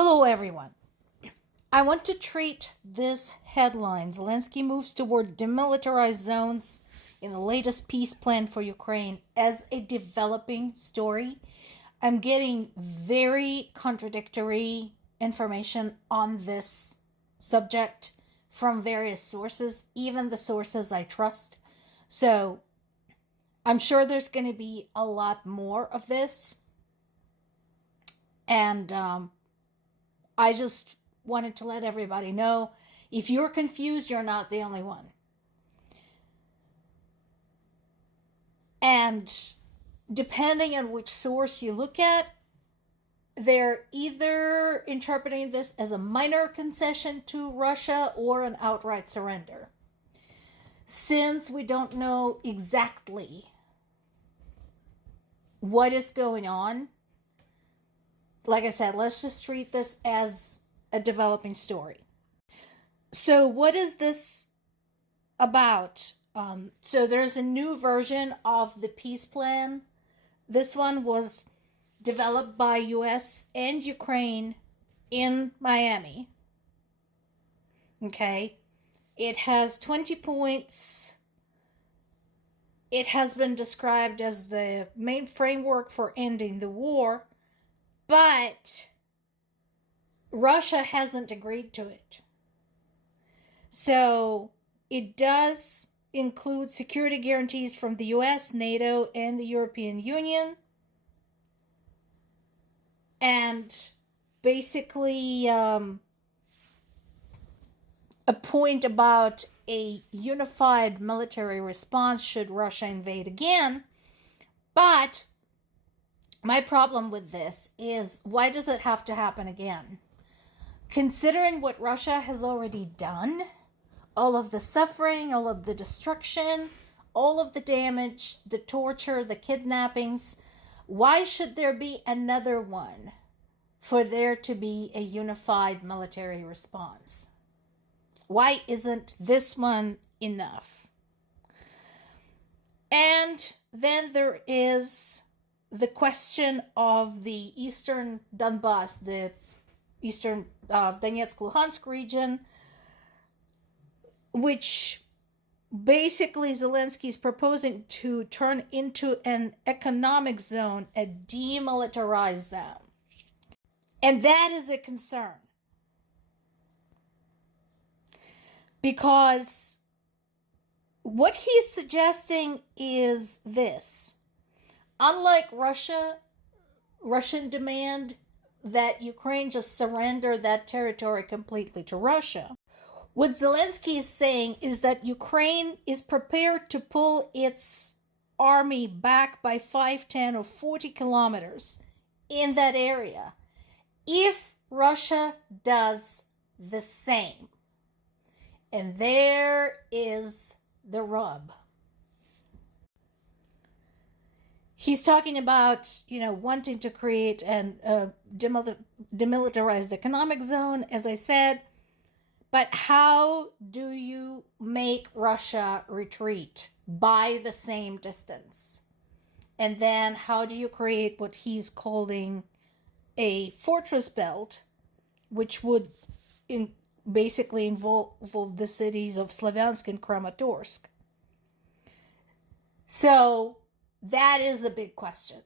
Hello, everyone. I want to treat this headline, Zelensky moves toward demilitarized zones in the latest peace plan for Ukraine, as a developing story. I'm getting very contradictory information on this subject from various sources, even the sources I trust. So I'm sure there's going to be a lot more of this. And I just wanted to let everybody know, if you're confused, you're not the only one. And depending on which source you look at, they're either interpreting this as a minor concession to Russia or an outright surrender. Since we don't know exactly what is going on, like I said, let's just treat this as a developing story. So what is this about? So there's a new version of the peace plan. This one was developed by US and Ukraine in Miami. Okay. It has 20 points. It has been described as the main framework for ending the war, but Russia hasn't agreed to it. So it does include security guarantees from the US, NATO, and the European Union. And basically a point about a unified military response should Russia invade again. But my problem with this is, why does it have to happen again? Considering what Russia has already done, all of the suffering, all of the destruction, all of the damage, the torture, the kidnappings, why should there be another one for there to be a unified military response? Why isn't this one enough? And then there is the question of the eastern Donbass, the eastern Donetsk-Luhansk region, which basically Zelensky is proposing to turn into an economic zone, a demilitarized zone. And that is a concern. Because what he's suggesting is this. Unlike Russian demand that Ukraine just surrender that territory completely to Russia, what Zelensky is saying is that Ukraine is prepared to pull its army back by 5, 10, or 40 kilometers in that area if Russia does the same. And there is the rub. He's talking about, wanting to create a demilitarized economic zone, as I said. But how do you make Russia retreat by the same distance? And then how do you create what he's calling a fortress belt, which would basically involve the cities of Slavyansk and Kramatorsk? So that is a big question.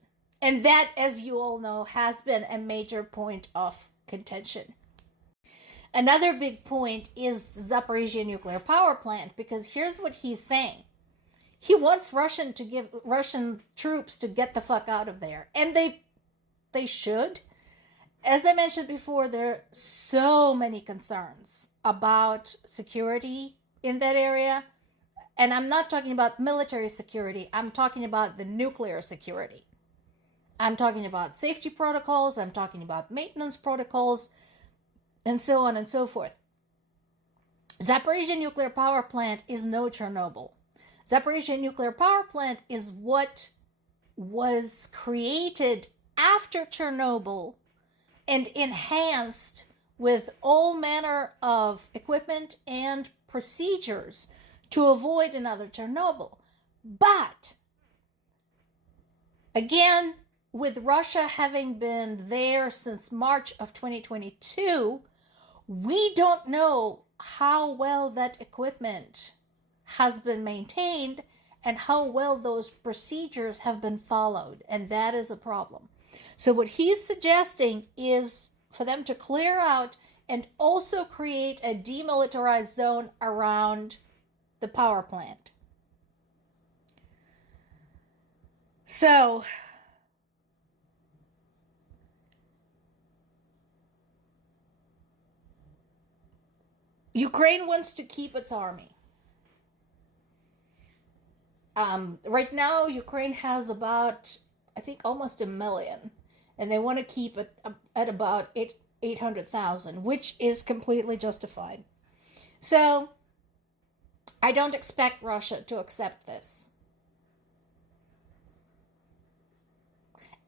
And that, as you all know, has been a major point of contention. Another big point is the Zaporizhia nuclear power plant, because here's what he's saying. He wants Russian troops to get the fuck out of there. And they should. As I mentioned before, there are so many concerns about security in that area. And I'm not talking about military security. I'm talking about the nuclear security. I'm talking about safety protocols. I'm talking about maintenance protocols, and so on and so forth. Zaporizhia nuclear power plant is no Chernobyl. Zaporizhia nuclear power plant is what was created after Chernobyl and enhanced with all manner of equipment and procedures to avoid another Chernobyl. But again, with Russia having been there since March of 2022, we don't know how well that equipment has been maintained and how well those procedures have been followed. And that is a problem. So what he's suggesting is for them to clear out and also create a demilitarized zone around the power plant. So Ukraine wants to keep its army. Right now, Ukraine has about, I think, almost 1 million, and they want to keep it at about 800,000, which is completely justified. So I don't expect Russia to accept this.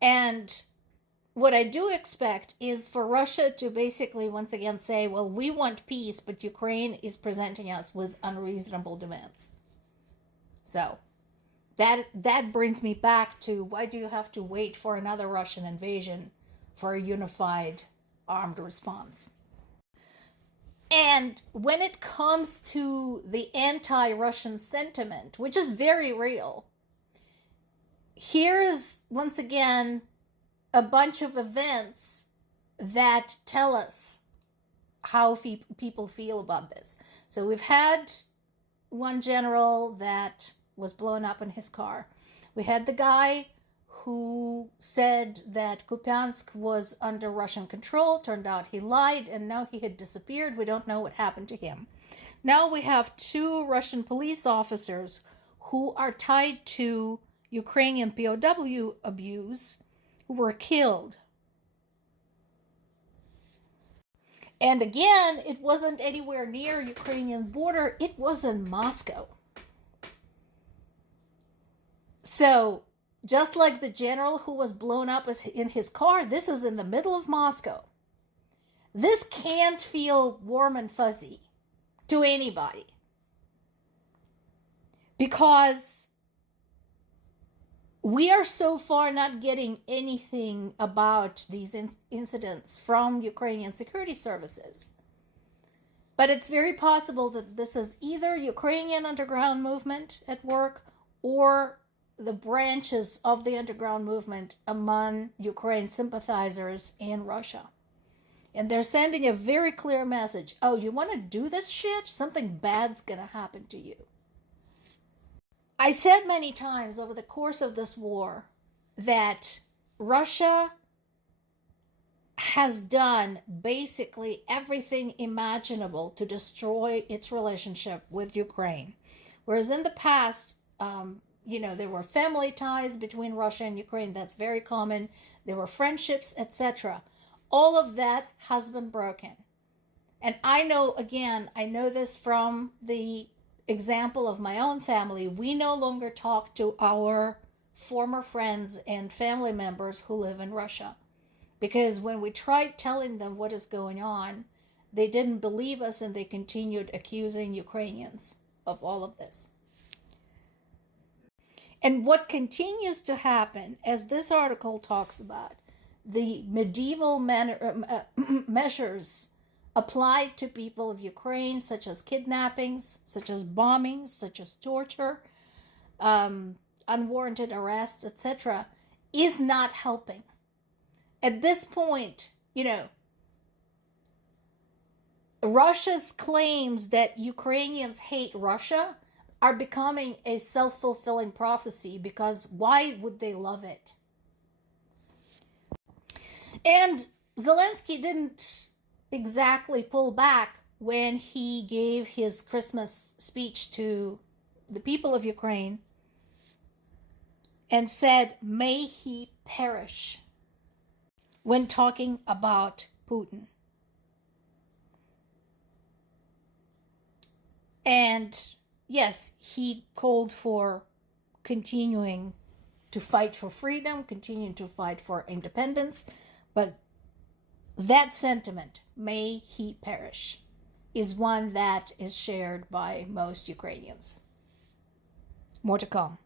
And what I do expect is for Russia to basically once again say, well, we want peace, but Ukraine is presenting us with unreasonable demands. So that brings me back to, why do you have to wait for another Russian invasion for a unified armed response? And when it comes to the anti-Russian sentiment, which is very real, here is once again a bunch of events that tell us how people feel about this. So we've had one general that was blown up in his car. We had the guy who said that Kupiansk was under Russian control. Turned out he lied, and now he had disappeared. We don't know what happened to him. Now we have 2 Russian police officers who are tied to Ukrainian POW abuse who were killed. And again, it wasn't anywhere near Ukrainian border. It was in Moscow. So just like the general who was blown up in his car, this is in the middle of Moscow. This can't feel warm and fuzzy to anybody, because we are so far not getting anything about these incidents from Ukrainian security services. But it's very possible that this is either Ukrainian underground movement at work or the branches of the underground movement among Ukraine sympathizers in Russia. And they're sending a very clear message. Oh, you want to do this shit? Something bad's going to happen to you. I said many times over the course of this war that Russia has done basically everything imaginable to destroy its relationship with Ukraine. Whereas in the past, there were family ties between Russia and Ukraine. That's very common. There were friendships, etc. All of that has been broken. And I know this from the example of my own family. We no longer talk to our former friends and family members who live in Russia, because when we tried telling them what is going on, they didn't believe us and they continued accusing Ukrainians of all of this. And what continues to happen, as this article talks about, the medieval measures applied to people of Ukraine, such as kidnappings, such as bombings, such as torture, unwarranted arrests, etc., is not helping. At this point, Russia's claims that Ukrainians hate Russia are becoming a self-fulfilling prophecy, because why would they love it? And Zelensky didn't exactly pull back when he gave his Christmas speech to the people of Ukraine and said, "May he perish," when talking about Putin. And yes, he called for continuing to fight for freedom, continuing to fight for independence, but that sentiment, "may he perish," is one that is shared by most Ukrainians. More to come.